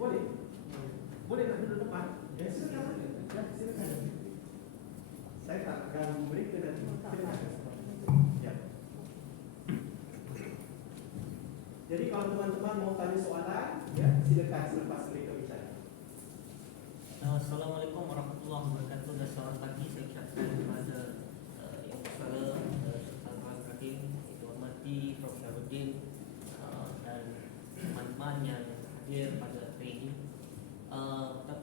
Boleh? Boleh nak duduk depan? Ya, silakan. Ya, silakan. Saya tak akan beri ke nanti. Silakan. Ya. Jadi kalau teman-teman mau tanya soalan, ya, silakan selepas mereka bicara. Assalamualaikum warahmatullahi wabarakatuh. Dan selamat pagi saya ucapkan kepada Yang Besara Sultan Rahim, yang dihormati Prof. Syarudin dan teman-teman yang hadir pada hari ini.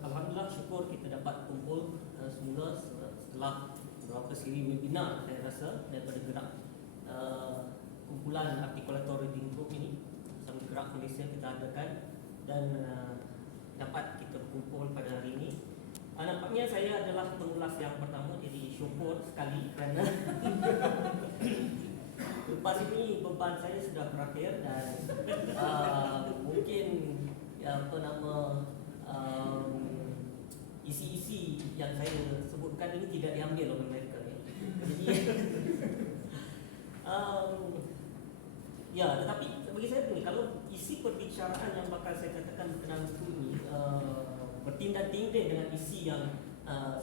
Alhamdulillah, syukur kita dapat kumpul semula setelah beberapa siri webinar saya rasa daripada gerak kumpulan artikulator reading group ini bersama Gerak Malaysia kita adakan, dan dapat kita berkumpul pada hari ini. Nampaknya saya adalah pengulas yang pertama, jadi syukur sekali kerana lepas ini beban saya sudah berakhir dan mungkin isi-isi yang saya sebutkan ini tidak diambil oleh mereka. Jadi ya, tetapi bagi saya begini, kalau isi perbicaraan yang bakal saya katakan berkenaan buku ini bertindak-tindih dengan isi yang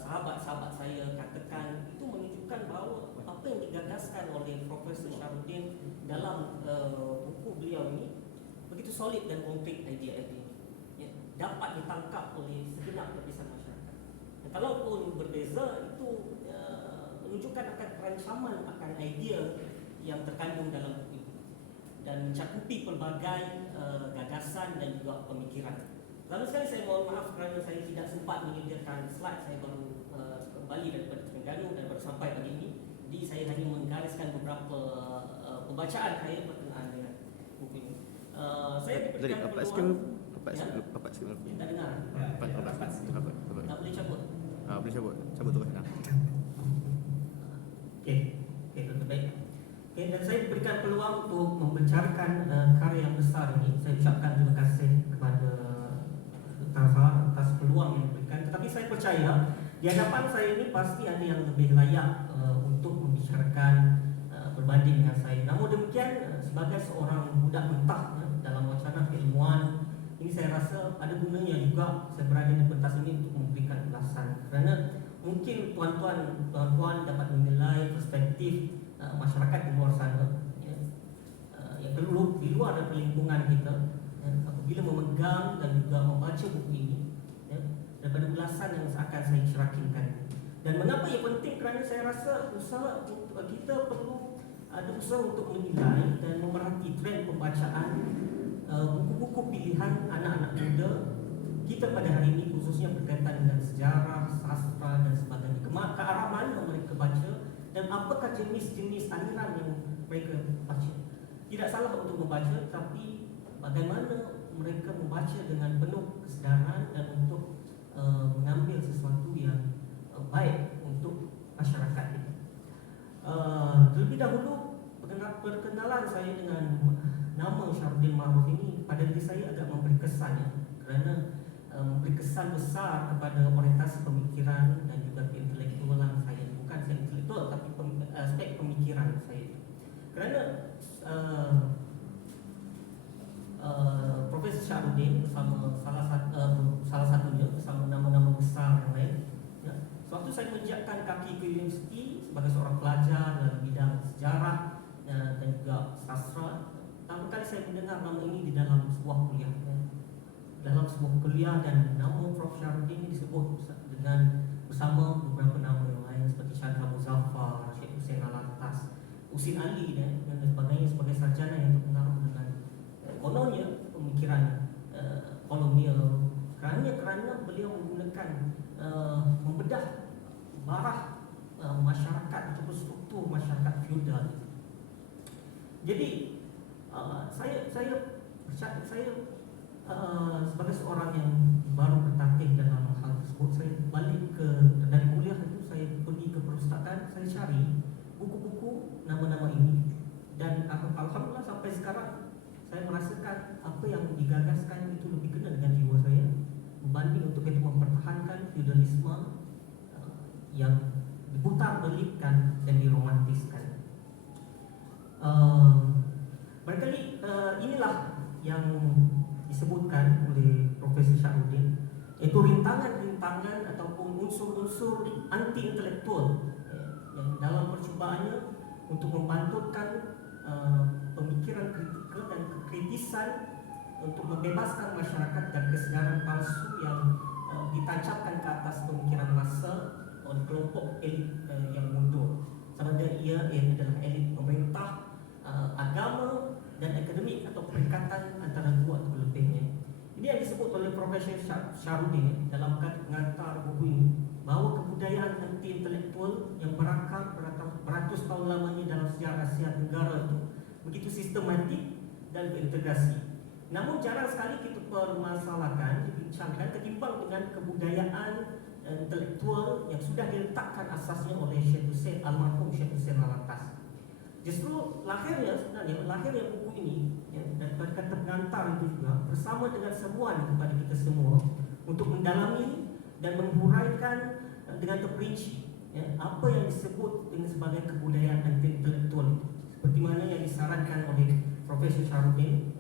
sahabat-sahabat saya katakan, itu menunjukkan bahawa apa yang digagaskan oleh Profesor Syarudin dalam buku beliau ini begitu solid dan konkret idea-idea ya, dapat ditangkap oleh segenap lapisan masyarakat. Dan kalaupun berbeza, itu menunjukkan akan perancaman akan idea yang terkandung dalam buku ini dan mencakupi pelbagai gagasan dan juga pemikiran. Lalu sekali saya mohon maaf kerana saya tidak sempat menyediakan slide, saya baru kembali daripada Terengganu dan baru sampai pagi ini. Jadi saya hanya menggariskan beberapa pembacaan saya berkenaan dengan buku ini. Saya diberikan peluang. Apa sikit dulu. Tak dengar. Apa? Tak boleh cabut. Boleh cabut terus dah. Okey, baik. Okay, dan saya diberikan peluang untuk membicarakan karya yang besar ini. Saya ucapkan terima kasih kepada Tafar atas peluang yang diberikan. Tetapi saya percaya di hadapan saya ini pasti ada yang lebih layak untuk membicarakan berbanding dengan saya. Namun demikian, sebagai seorang budak mentah dalam wacana keilmuan, ini saya rasa ada gunanya juga saya berada di pentas ini untuk memberikan ulasan. Kerana mungkin tuan-tuan dapat menilai perspektif masyarakat di luar sana yang perlu di luar dari lingkungan kita apabila memegang dan juga membaca buku ini daripada ulasan yang akan saya cerakinkan. Dan mengapa ia penting? Kerana saya rasa kita perlu ada usaha untuk menilai dan memerhati trend pembacaan buku-buku pilihan anak-anak muda kita pada hari ini, khususnya berkaitan dengan sejarah, sastra dan sebagainya. Ke arah mana mereka baca dan apakah jenis-jenis aliran yang mereka baca. Tidak salah untuk membaca, tapi bagaimana mereka membaca dengan penuh kesedaran dan untuk mengambil sesuatu yang baik untuk masyarakat kita. Terlebih dahulu, perkenalan saya dengan nama Syarudin Ma'ruf ini pada diri saya agak memberi kesan ya, kerana memberi kesan besar kepada orientasi pemikiran dan juga intelektualan saya. Bukan saya intelektual, tapi aspek pemikiran saya. Kerana Profesor Syarudin bersama salah satunya bersama nama-nama besar yang lain ya, sewaktu saya menginjakkan kaki ke universiti sebagai seorang pelajar dalam bidang sejarah dan juga sastra, pertama kali saya mendengar nama ini di dalam sebuah kuliah ya. Dalam sebuah kuliah, dan nama Prof. Syarudin disebut dengan bersama beberapa nama yang lain seperti Chandra Muzaffar, Syekh Hussein Alatas, Husin Ali dan sebagainya, sebagai sarjana yang terpengaruh dengan kononnya pemikiran kolonial, kerana beliau menggunakan membedah barah masyarakat ataupun struktur masyarakat feudal. Jadi saya sebagai seorang yang baru bertatih dalam hal tersebut, saya balik dari kuliah itu, saya pergi ke perpustakaan, saya cari buku-buku nama-nama ini, dan alhamdulillah sampai sekarang saya merasakan apa yang digagaskan itu lebih kena dengan jiwa saya berbanding untuk kita mempertahankan feudalisme yang diputar-belikkan dan diromantiskan. Barangkali inilah yang disebutkan oleh Profesor Syarudin, itu rintangan-rintangan ataupun unsur-unsur anti-intelektual yang dalam percubaannya untuk membantutkan pemikiran kritikal dan kekritisan untuk membebaskan masyarakat dari kesedaran palsu yang ditancapkan ke atas pemikiran massa oleh kelompok elit yang mundur. Sama ada ia adalah elit pemerintah, agama dan akademik atau perikatan antara dua atau lebihnya. Ini yang disebut oleh Profesor Syarudin dalam pengantar buku ini, bahawa kebudayaan anti-intelektual yang berakar beratus tahun lamanya dalam sejarah Asia Tenggara itu begitu sistematik dan berintegrasi. Namun jarang sekali kita permasalahkan, dibincangkan ketimbang dengan kebudayaan intelektual yang sudah diletakkan asasnya oleh Syekh Hussein, almarhum Syekh Hussein Alatas. Justru lahirnya buku ini daripada kata pengantar itu juga bersama dengan seruan kepada kita semua untuk mendalami dan menghuraikan dengan terperinci apa yang disebut dengan sebagai kebudayaan anti-intelektual, seperti mana yang disarankan oleh Profesor Syarudin.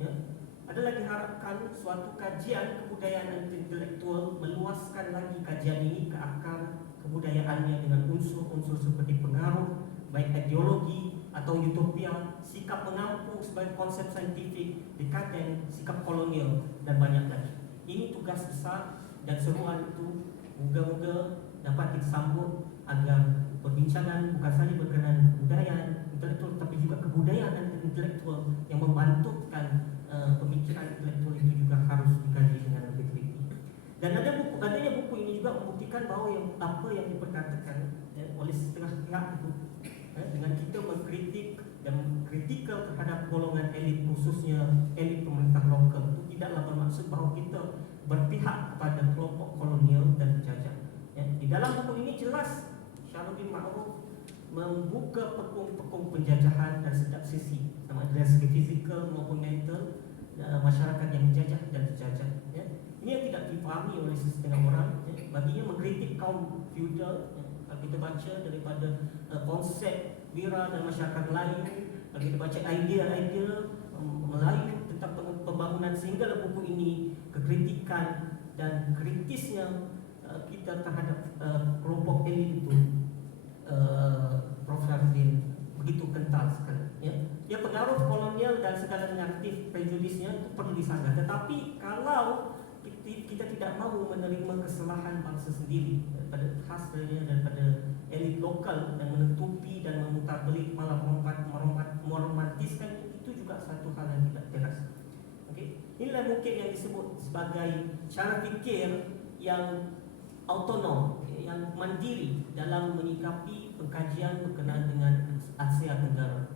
Adalah diharapkan suatu kajian kebudayaan anti-intelektual meluaskan lagi kajian ini ke akar kebudayaannya dengan unsur-unsur seperti pengaruh baik ideologi atau utopia, sikap menampung sebagai konsep saintifik, dekaden, sikap kolonial dan banyak lagi. Ini tugas besar dan seruan itu moga-moga dapat kita sambut agar perbincangan bukan saja berkenaan kebudayaan intelektual tapi juga kebudayaan intelektual yang membantutkan pemikiran intelektual itu juga harus dikaji dengan lebih teliti. Dan adanya buku ini juga membuktikan bahawa apa yang diperkatakan oleh setengah pihak itu dengan kita mengkritik dan kritikal terhadap golongan elit, khususnya elit pemerintah lokal, itu tidaklah bermaksud bahawa kita berpihak kepada kelompok kolonial dan penjajah. Di dalam buku ini jelas Syarudin Ma'ruf membuka pekung-pekung penjajahan dari setiap sisi, sama ada dari segi fizikal maupun mental masyarakat yang menjajah dan terjajah. Ini yang tidak dipahami oleh setengah orang. Baginya mengkritik kaum feudal. Kalau kita baca daripada konsep Wira dan masyarakat Melayu, kalau kita baca idea-idea Melayu tentang pembangunan, sehingga buku ini kekritikan dan kritisnya kita terhadap kelompok elit itu Prof. Syarudin begitu kental sekali. Ya, pengaruh kolonial dan segala negatif prejudisnya itu perlu disanggah. Tetapi kalau kita tidak mahu menerima kesalahan bangsa sendiri daripada daripada elit lokal dan menutupi dan memutarbelik malah meromantiskan, itu juga satu hal yang tidak teras. Okay? Inilah mungkin yang disebut sebagai cara fikir yang autonom, yang mandiri dalam menyikapi pengkajian berkenaan dengan Asia Tenggara.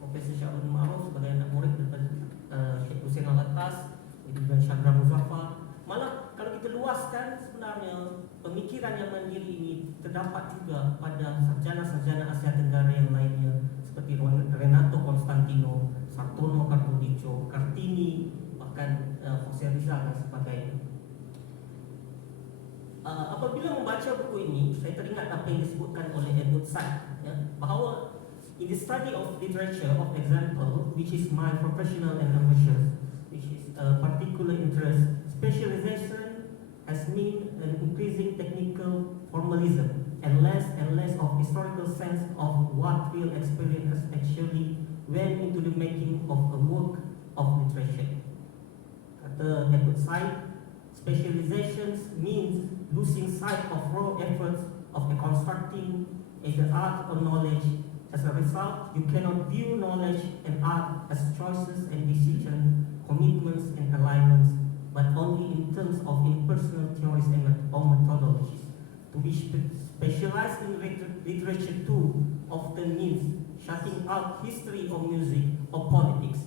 Profesor Syarudin Ma'ruf sebagai anak murid daripada Syekh Hussein Alatas dan Syahra Muzaffar. Malah kalau kita luaskan, sebenarnya pemikiran yang mandiri ini terdapat juga pada sarjana-sarjana Asia Tenggara yang lainnya seperti Renato Constantino, Sartono Carduccio, Kartini, bahkan Jose Rizal dan sebagainya. Apabila membaca buku ini, saya teringat apa yang disebutkan oleh Edward Said, bahawa in the study of literature, of example, which is my professional and ambitious, which is a particular interest, specialization has meant an increasing technical formalism and less of historical sense of what real experience actually went into the making of a work of literature. Kata Edward Said, specializations means losing sight of raw efforts of constructing the art of knowledge. As a result, you cannot view knowledge and art as choices and decisions, commitments and alignments, but only in terms of impersonal theories or methodologies. To be specialized in literature too often means shutting out history or music or politics.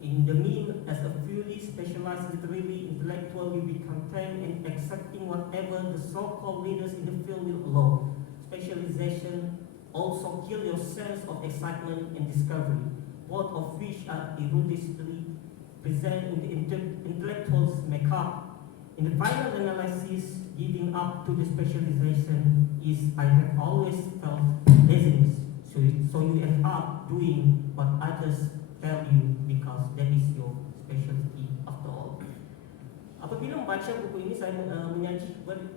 In the mean, as a purely specialized literary intellectual, you be content in accepting whatever the so-called leaders in the field will allow. Specialization also kill your sense of excitement and discovery, both of which are erroneously present in the intellectual's makeup. In the final analysis, giving up to the specialization is, I have always felt, laziness. So you end up doing what others tell you because that is your specialty after all. membaca buku ini, saya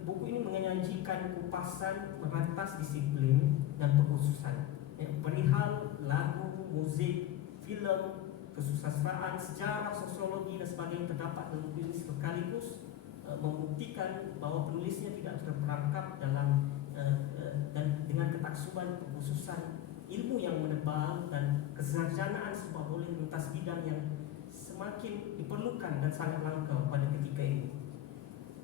buku ini menyajikan kupasan merantas disiplin dan pengkhususan perihal lagu, musik, filem, kesusastraan, sejarah, sosiologi dan sebagainya terdapat dalam buku ini sekaligus membuktikan bahwa penulisnya tidak terperangkap dalam dan dengan ketaksuban pengkhususan ilmu yang menebal dan kesarjanaan serba boleh lintas bidang yang semakin diperlukan dan sangat langka pada ketika ini.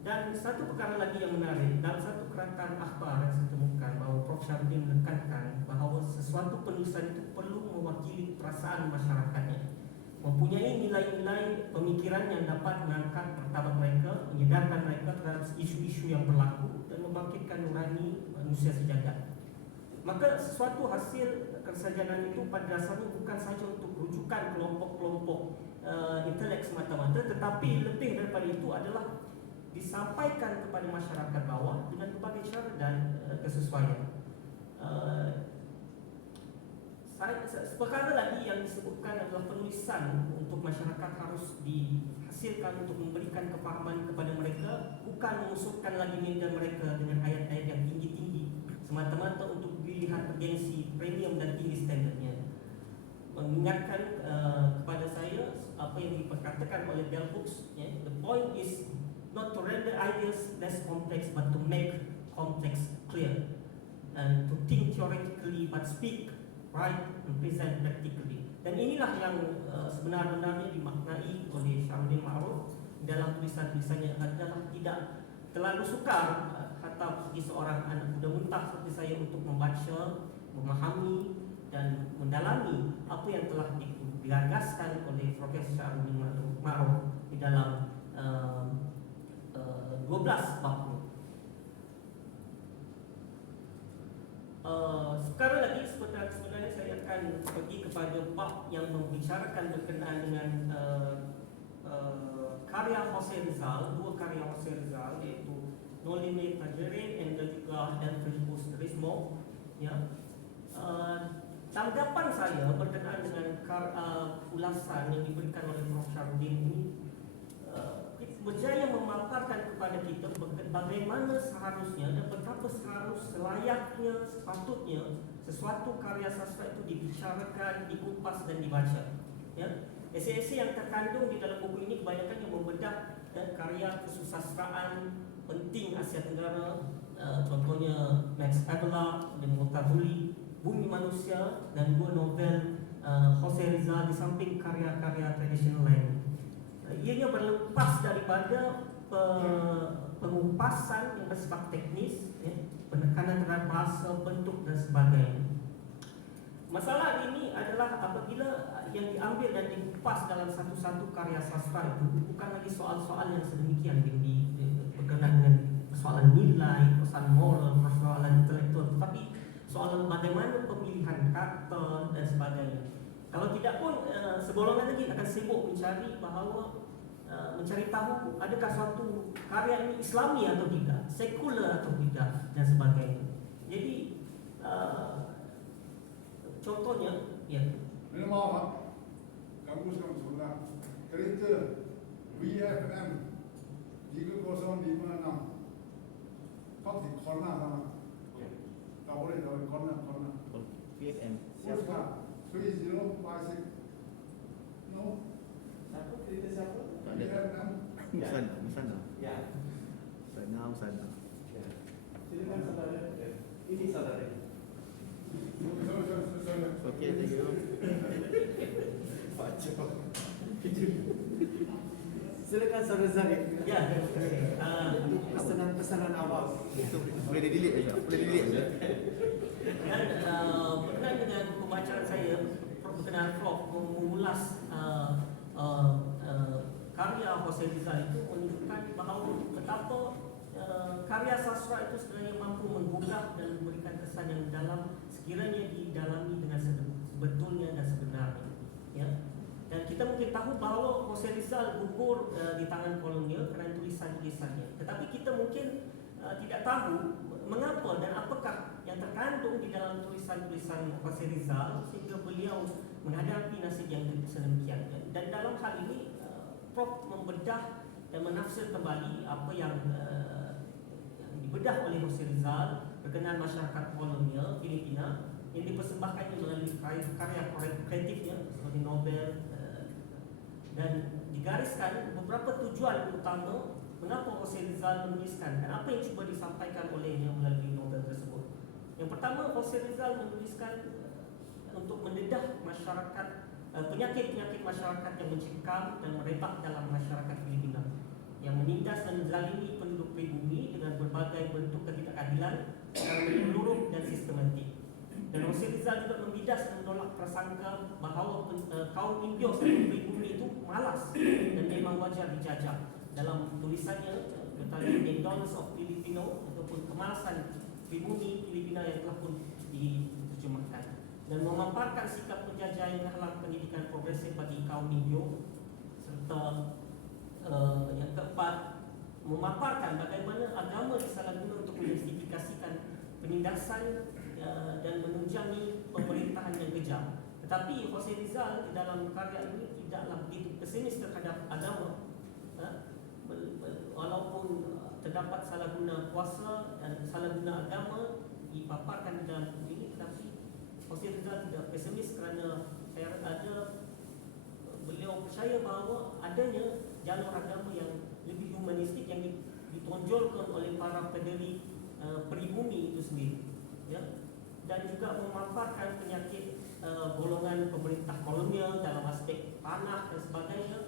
Dan satu perkara lagi yang menarik, dalam satu kerangkaan akhbar yang saya temukan bahawa Prof. Syarudin menekankan bahawa sesuatu penulisan itu perlu mewakili perasaan masyarakatnya, mempunyai nilai-nilai pemikiran yang dapat mengangkat martabat mereka, menyedarkan mereka terhadap isu-isu yang berlaku dan membangkitkan nurani manusia sejagat. Maka sesuatu hasil kesarjanaan itu pada dasarnya bukan sahaja untuk rujukan kelompok-kelompok intelek semata-mata, tetapi lebih daripada itu adalah disampaikan kepada masyarakat bawah dengan berbagai cara dan kesesuaian. Perkara lagi yang disebutkan adalah penulisan untuk masyarakat harus dihasilkan untuk memberikan kefahaman kepada mereka, bukan mengusulkan lagi minda mereka dengan ayat-ayat yang tinggi-tinggi semata-mata untuk dilihat bergengsi premium dan tinggi standardnya. Mengingatkan kepada saya apa yang diperkatakan oleh Bell Hooks, the point is not to render ideas less complex but to make complex clear, and to think theoretically but speak right and present practically. Dan inilah yang sebenar-benarnya dimaknai oleh Syarudin Ma'ruf dalam tulisan-tulisannya, adalah tidak terlalu sukar atau bagi seorang anak muda muntah seperti saya untuk membaca, memahami dan mendalami apa yang telah digagaskan oleh Profesor Syarudin Ma'ruf di dalam 12 bab ini. Sekarang lagi sebenarnya saya akan pergi kepada bab yang membicarakan berkenaan dengan karya Jose Rizal, dua karya Jose Rizal, iaitu No Limit Tangerine dan juga Del Futurismo. Ya. Tanggapan saya berkenaan dengan ulasan yang diberikan oleh Prof. Syarudin ini berjaya memaparkan kepada kita bagaimana seharusnya dan betapa selayaknya, sepatutnya sesuatu karya sastra itu dibicarakan, dikupas dan dibaca. Ya. Esei-esei yang terkandung di dalam buku ini kebanyakan yang membedah karya kesusastraan penting Asia Tenggara, contohnya Max Havelaar dan Multatuli, Bumi Manusia, dan dua novel Jose Rizal di samping karya-karya tradisional lain. Ianya berlepas daripada pengupasan yang bersifat teknis, penekanan terhadap bahasa, bentuk dan sebagainya. Masalah ini adalah apabila yang diambil dan dikupas dalam satu-satu karya sastra itu bukan lagi soal-soal yang sedemikian yang berkenaan dengan persoalan nilai, persoalan moral, persoalan intelektual, tetapi soal bagaimana pemilihan kata dan sebagainya. Kalau tidak pun segolongan lagi akan sibuk mencari tahu adakah suatu karya ini Islami atau tidak, sekular atau tidak dan sebagainya. Jadi contohnya, ya. Minta maaf, Pak. Kampus kamu sebelah. Kereta VFM 3056. Kau di corner sama. Tak boleh dari corner. PFM. Siapa? 3056. No. Siapa cerita siapa? VFM. Sana. Ya. Sana. Ya. Silakan saudara. Ini saudara. Okey, thank you. Silakan saudara Zahid. Ya, terima kasih. Pesanan awal. Itu boleh di-delete aja. Boleh di-delete aja. Dan berkenaan dengan pembacaan saya berkenaan Prof mengulas karya Jose Rizal itu menunjukkan bahawa betapa karya sastra itu sebenarnya mampu menggugah dan memberikan kesan yang dalam sekiranya didalami dengan sebetulnya dan sebenarnya. Ya. Dan kita mungkin tahu bahawa Jose Rizal gugur di tangan kolonial kerana tulisan-tulisannya. Tetapi kita mungkin tidak tahu mengapa dan apakah yang terkandung di dalam tulisan-tulisan Jose Rizal sehingga beliau menghadapi nasib yang sedemikian. Dan dalam hal ini Prof membedah dan menafsir kembali apa yang dibedah oleh Jose Rizal berkenaan masyarakat kolonial Filipina yang dipersembahkannya melalui karya kreatifnya seperti novel, dan digariskan beberapa tujuan utama mengapa Jose Rizal menuliskan dan apa yang cuba disampaikan olehnya melalui novel tersebut. Yang pertama, Jose Rizal menuliskan untuk mendedah masyarakat, penyakit-penyakit masyarakat yang mencekam dan merebak dalam masyarakat Filipina, yang menindas dan menzalimi penduduk pribumi dengan berbagai bentuk ketidakadilan secara menyeluruh dan sistematik. Dan Jose Rizal juga membidas dan menolak prasangka bahawa kaum Indios atau pribumi itu malas dan memang wajar dijajah. Dalam tulisannya bertajuk The Dawns of Filipino ataupun kemalasan pribumi Filipina yang telah pun diterjemahkan, dan memaparkan sikap penjajah yang menghalang pendidikan progresif bagi kaum Indio, serta yang keempat, memaparkan bagaimana agama disalahguna untuk menjustifikasikan penindasan dan menunjangi pemerintahan yang kejam. Tetapi Jose Rizal di dalam karya ini tidaklah begitu pesimis terhadap agama, walaupun terdapat salah guna kuasa dan salah guna agama dipaparkan dalam buku ini, tetapi Jose Rizal tidak pesimis kerana beliau percaya bahawa adanya jalur agama yang lebih humanistik yang ditonjolkan oleh para pendiri pribumi itu sendiri, ya, dan juga memaparkan penyakit golongan pemerintah kolonial dalam aspek tanah dan sebagainya,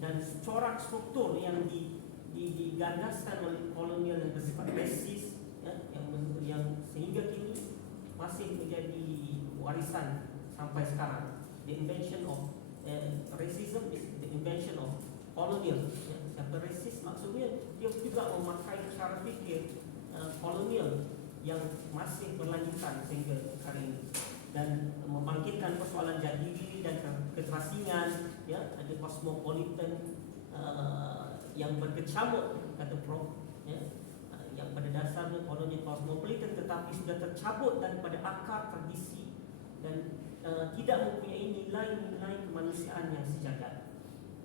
dan corak struktur yang digandaskan oleh kolonial yang bersifat rasis, ya, yang sehingga kini masih menjadi warisan sampai sekarang. The invention of racism is the invention of kolonial. Ya, siapa rasis maksudnya dia juga memakai cara fikir kolonial yang masih berlanjutan sehingga hari ini, dan membangkitkan persoalan jati diri dan keterasingan, ya, ada cosmopolitan yang berkecamuk, kata Prof, ya, yang pada dasarnya kolonial cosmopolitan tetapi sudah tercabut daripada akar tradisi dan tidak mempunyai nilai-nilai kemanusiaan yang sejagat.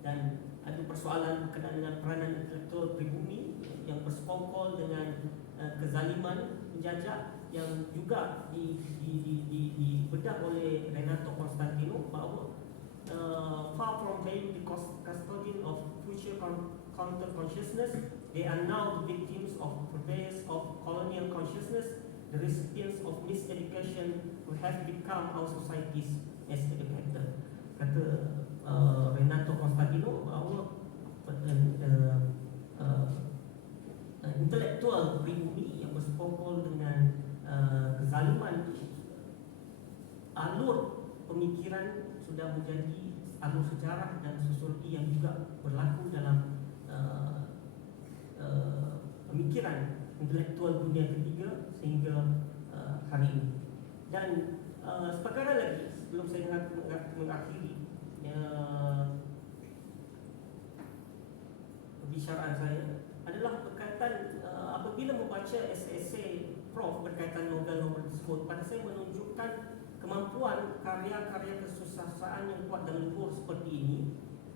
Dan ada persoalan berkenaan dengan peranan intelektual pribumi yang bersekongkol dengan kezaliman penjajah yang juga dibedah oleh Renato Constantino bahawa far from being the custodian of future counter consciousness, they are now the victims of purveyors of colonial consciousness, the recipients of miseducation who have become our society's educator. Kata Renato Constantino bahawa intelektual pribumi yang bersekongkol dengan kezaliman, alur pemikiran sudah menjadi alur sejarah dan sosiologi yang juga berlaku dalam pemikiran intelektual dunia ketiga sehingga hari ini. Dan seperkara lagi sebelum saya mengakhiri pembicaraan saya adalah berkaitan apabila membaca esei Prof berkaitan novel-novel tersebut, pada saya menunjukkan kemampuan karya-karya kesusastraan yang kuat dan luhur seperti ini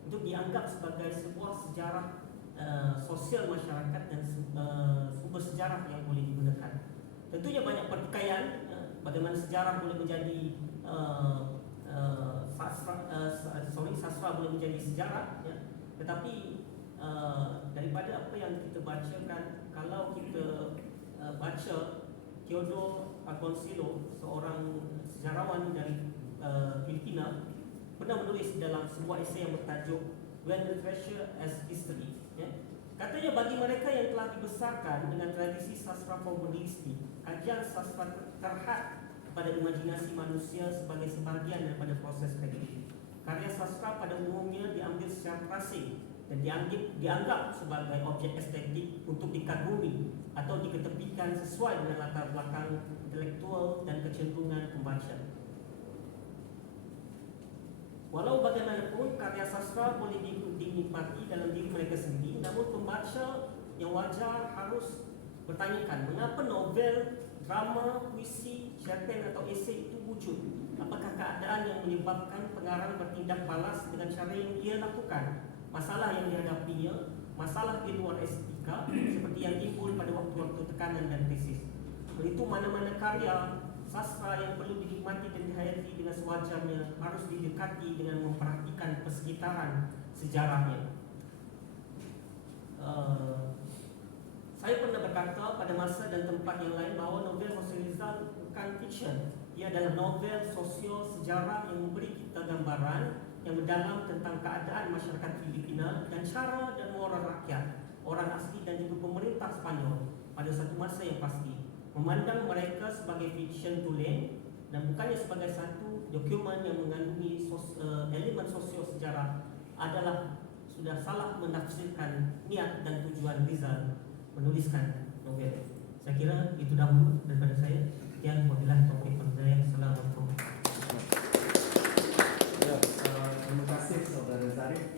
untuk dianggap sebagai sebuah sejarah sosial masyarakat dan sumber sejarah yang boleh digunakan. Tentunya banyak pertikaian bagaimana sejarah boleh menjadi sastra boleh menjadi sejarah, ya. Tetapi daripada apa yang kita bacakan, kalau kita baca Theodore Agoncillo, seorang sejarawan dari Filipina, pernah menulis dalam sebuah esei yang bertajuk When the Treasure as History, ya. Katanya bagi mereka yang telah dibesarkan dengan tradisi sastra formalistik, kajian sastra terhad pada imajinasi manusia sebagai sebahagian daripada proses kreatif. Karya sastra pada umumnya diambil secara terasing dan dianggap sebagai objek estetik untuk dikagumi atau diketepikan sesuai dengan latar belakang intelektual dan kecenderungan pembaca. Walau bagaimanapun karya sastra boleh dinikmati dalam diri mereka sendiri, namun pembaca yang wajar harus bertanyakan mengapa novel, drama, puisi, cerpen atau esei itu wujud. Apakah keadaan yang menyebabkan pengarang bertindak balas dengan cara yang ia lakukan, masalah yang dihadapinya, masalah di luar estetika seperti yang timbul pada waktu-waktu tekanan dan tesis. Oleh itu mana-mana karya sastra yang perlu dinikmati dan dihayati dengan sewajarnya harus didekati dengan memperhatikan persekitaran sejarahnya. Saya pernah berkata pada masa dan tempat yang lain bahawa novel Jose Rizal bukan fiction. Ia adalah novel sosio sejarah yang memberi kita gambaran yang mendalam tentang keadaan masyarakat Filipina dan cara dan moral rakyat, orang asli dan juga pemerintah Spanyol pada satu masa yang pasti. Memandang mereka sebagai fiction tulen dan bukannya sebagai satu dokumen yang mengandungi elemen sosio sejarah adalah sudah salah menafsirkan niat dan tujuan Rizal menuliskan novel. Saya kira itu dahulu daripada saya. Sekian, wabillahi taufiq wal hidayah. Assalamualaikum. Terima kasih Saudara Zarif.